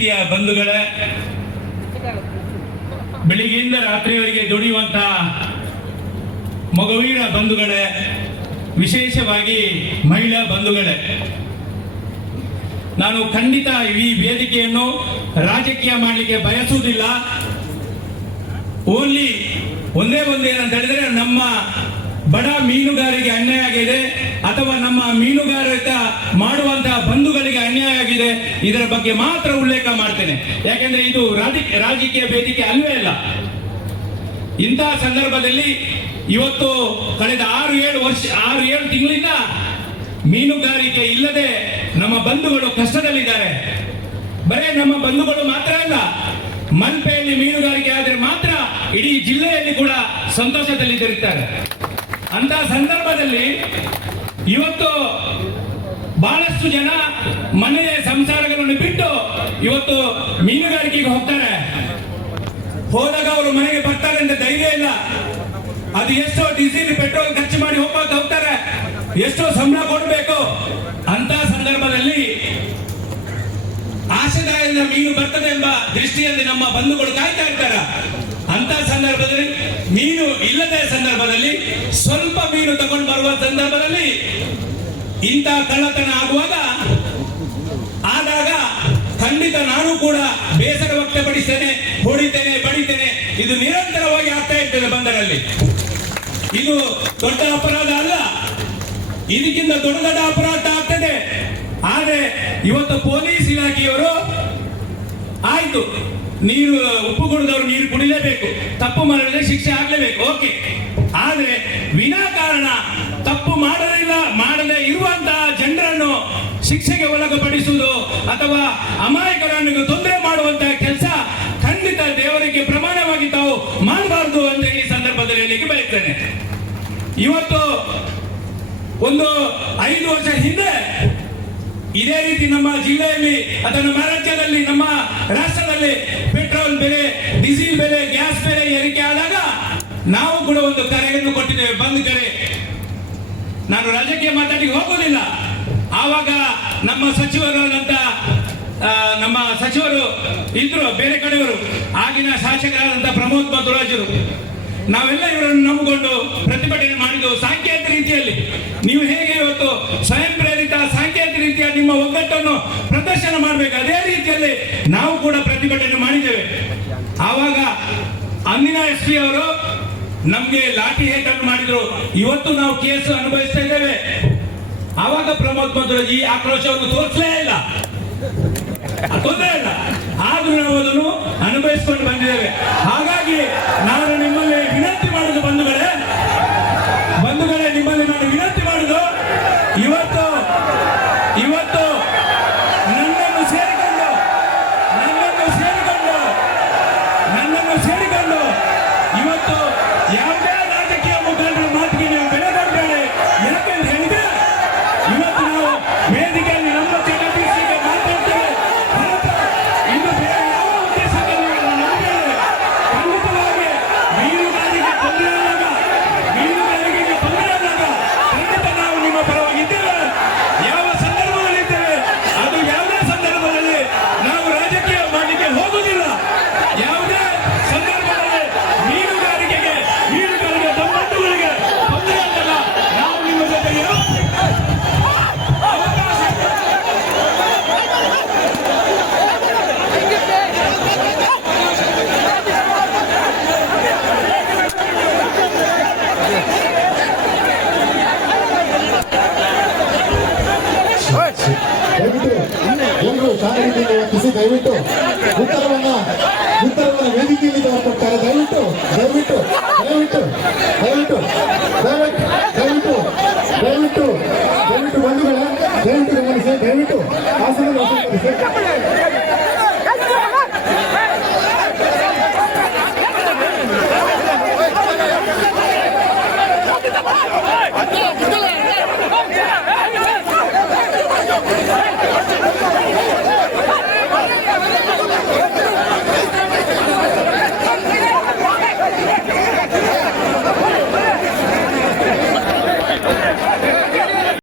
ಪ್ರೀತಿಯ ಬಂಧುಗಳೇ, ಬೆಳಿಗ್ಗೆಯಿಂದ ರಾತ್ರಿವರೆಗೆ ದುಡಿಯುವಂತ ಮಗುವಿನ ಬಂಧುಗಳೇ, ವಿಶೇಷವಾಗಿ ಮಹಿಳಾ ಬಂಧುಗಳೇ. ನಾನು ಖಂಡಿತ ಈ ವೇದಿಕೆಯನ್ನು ರಾಜಕೀಯ ಮಾಡಲಿಕ್ಕೆ ಬಯಸುವುದಿಲ್ಲ. ಓನ್ಲಿ ಒಂದೇ ಒಂದು ಏನಂತ ಹೇಳಿದ್ರೆ ನಮ್ಮ ಬಡ ಮೀನುಗಾರಿಗೆ ಅನ್ಯಾಯ ಆಗಿದೆ. ಅಥವಾ ನಮ್ಮ ಮೀನುಗಾರಿಕೆ ಮಾಡುವಂತಹ ಬಂಧುಗಳಿಗೆ ಅನ್ಯಾಯ ಆಗಿದೆ, ಇದರ ಬಗ್ಗೆ ಮಾತ್ರ ಉಲ್ಲೇಖ ಮಾಡ್ತೇನೆ. ಯಾಕೆಂದ್ರೆ ಇದು ರಾಜಿ- ರಾಜಕೀಯ ವೇದಿಕೆ ಅಲ್ವೇ ಅಲ್ಲ. ಇಂತಹ ಸಂದರ್ಭದಲ್ಲಿ ಇವತ್ತು ಕಳೆದ ಆರು, ಏಳು ವರ್ಷ, ಆರು, ಏಳು ತಿಂಗಳಿಂದ ಮೀನುಗಾರಿಕೆ ಇಲ್ಲದೆ ನಮ್ಮ ಬಂಧುಗಳು ಕಷ್ಟದಲ್ಲಿದ್ದಾರೆ. ಬರೇ ನಮ್ಮ ಬಂಧುಗಳು ಮಾತ್ರ ಅಲ್ಲ ಮಲ್ಪೆಯಲ್ಲಿ ಮೀನುಗಾರಿಕೆ ಆದರೆ ಮಾತ್ರ ಇಡೀ ಜಿಲ್ಲೆಯಲ್ಲಿ ಕೂಡ ಸಂತೋಷದಲ್ಲಿ ತೆರೀತಾರೆ ಅಂತ ಸಂದರ್ಭದಲ್ಲಿ ಇವತ್ತು ಬಹಳಷ್ಟು ಜನ ಮನೆಯ ಸಂಸಾರಗಳನ್ನು ಬಿಟ್ಟು ಇವತ್ತು ಮೀನುಗಾರಿಕೆಗೆ ಹೋಗ್ತಾರೆ. ಹೋದಾಗ ಅವರು ಮನೆಗೆ ಬರ್ತಾರೆ ಅಂತ ಧೈರ್ಯ ಇಲ್ಲ. ಅದು ಎಷ್ಟೋ ಡೀಸೆಲ್ ಪೆಟ್ರೋಲ್ ಖರ್ಚು ಮಾಡಿ ಹೋಗ್ಬೋದು ಹೋಗ್ತಾರೆ. ಎಷ್ಟೋ ಸಂಬಳ ಕೊಡಬೇಕು. ಅಂತ ಸಂದರ್ಭದಲ್ಲಿ ಆಶಾದಾಯದಿಂದ ಮೀನು ಬರ್ತದೆ ಎಂಬ ದೃಷ್ಟಿಯಲ್ಲಿ ನಮ್ಮ ಬಂಧುಗಳು ಕಾಯ್ತಾ ಇರ್ತಾರೆ. ಅಂತ ಸಂದರ್ಭದಲ್ಲಿ ಮೀನು ಇಲ್ಲದ ಸಂದರ್ಭದಲ್ಲಿ ಸ್ವಲ್ಪ ಮೀನು ತಗೊಂಡು ಬರುವ ಸಂದರ್ಭದಲ್ಲಿ ಇಂಥ ಕಳ್ಳತನ ಆಗುವಾಗ, ಆದಾಗ ಖಂಡಿತ ನಾನು ಕೂಡ ಬೇಸರ ವ್ಯಕ್ತಪಡಿಸ್ತೇನೆ, ಹೊಡಿತೇನೆ, ಬಡಿತೇನೆ. ಇದು ನಿರಂತರವಾಗಿ ಆಗ್ತಾ ಇರ್ತೇನೆ ಬಂದರಲ್ಲಿ. ಇದು ದೊಡ್ಡ ಅಪರಾಧ ಅಲ್ಲ. ಇದಕ್ಕಿಂತ ದೊಡ್ಡ ದೊಡ್ಡ ಅಪರಾಧ ಆಗ್ತದೆ. ಆದ್ರೆ ಇವತ್ತು ಪೊಲೀಸ್ ಇಲಾಖೆಯವರು, ಆಯ್ತು, ನೀರು ಉಪ್ಪು ನೀರು ಕುಡಿಲೇಬೇಕು. ತಪ್ಪು ಮಾಡಿದ್ರೆ ಶಿಕ್ಷೆ ಆಗ್ಲೇಬೇಕು. ಓಕೆ. ಆದ್ರೆ ವಿನಾಕಾರಣ ಮಾಡಲಿಲ್ಲ, ಮಾಡದೇ ಇರುವಂತಹ ಜನರನ್ನು ಶಿಕ್ಷೆಗೆ ಒಳಗಪಡಿಸುವುದು ಅಥವಾ ಅಮಾಯಕರನ್ನು ತೊಂದರೆ ಮಾಡುವಂತಹ ಕೆಲಸ ಖಂಡಿತ ದೇವರಿಗೆ ಪ್ರಮಾಣವಾಗಿ ತಾವು ಮಾಡಬಾರದು ಅಂತ ಈ ಸಂದರ್ಭದಲ್ಲಿ ಹೇಳಲಿಕ್ಕೆ ಬಯಸ್ತೇನೆ. ಇವತ್ತು ಒಂದು ಐದು ವರ್ಷ ಹಿಂದೆ ಇದೇ ರೀತಿ ನಮ್ಮ ಜಿಲ್ಲೆಯಲ್ಲಿ ಅಥವಾ ನಮ್ಮ ರಾಜ್ಯದಲ್ಲಿ, ನಮ್ಮ ರಾಷ್ಟ್ರದಲ್ಲಿ ಪೆಟ್ರೋಲ್ ಬೆಲೆ, ಡೀಸೆಲ್ ಬೆಲೆ, ಗ್ಯಾಸ್ ಬೆಲೆ ಏರಿಕೆ ಆದಾಗ ನಾವು ಕೂಡ ಒಂದು ಕರೆಯನ್ನು ಕೊಟ್ಟಿದ್ದೇವೆ. ಬಂದ್ ಕರೆ ನಾನು ರಾಜಕೀಯ ಮಾತಾಡಿಗೆ ಹೋಗೋದಿಲ್ಲ. ಆವಾಗ ನಮ್ಮ ಸಚಿವರಾದಂತ ಆ, ನಮ್ಮ ಸಚಿವರು ಇದ್ರು ಬೇರೆ ಕಡೆಯವರು. ಆಗಿನ ಶಾಸಕರಾದಂತ ಪ್ರಮೋದ್ ಮಧುರಾಜರು. ನಾವೆಲ್ಲ ಇವರನ್ನು ನಂಬಿಕೊಂಡು ಪ್ರತಿಭಟನೆ ಮಾಡಿದ್ದು ಸಾಂಕೇತಿಕ ರೀತಿಯಲ್ಲಿ. ನೀವು ಹೇಗೆ ಇವತ್ತು ಸ್ವಯಂ ಪ್ರೇರಿತ ಸಾಂಕೇತಿಕ ರೀತಿಯ ನಿಮ್ಮ ಒಗ್ಗಟ್ಟನ್ನು ಪ್ರದರ್ಶನ ಮಾಡಬೇಕು? ಅದೇ ರೀತಿಯಲ್ಲಿ ನಾವು ಕೂಡ ಪ್ರತಿಭಟನೆ ಮಾಡಿದ್ದೇವೆ. ಆವಾಗ ಅಂದಿನ ಎಸ್ ಪಿ ಅವರು ನಮ್ಗೆ ಲಾಠಿ ಹೇಟನ್ನು ಮಾಡಿದ್ರು. ಇವತ್ತು ನಾವು ಕೇಸು ಅನುಭವಿಸ್ತಾ ಇದ್ದೇವೆ. ಆವಾಗ ಪ್ರಮೋದ್ ಮಧ್ವರಾಜ್ ಈ ಆಕ್ರೋಶವನ್ನು ತೋರಿಸಲೇ ಇಲ್ಲ. ಇಲ್ಲ. ಆದ್ರೂ ನಾವು ಅದನ್ನು ಅನುಭವಿಸ್ಕೊಂಡು ಬಂದಿದ್ದೇವೆ. ಹಾಗಾಗಿ ನಾನು ದಯವಿಟ್ಟು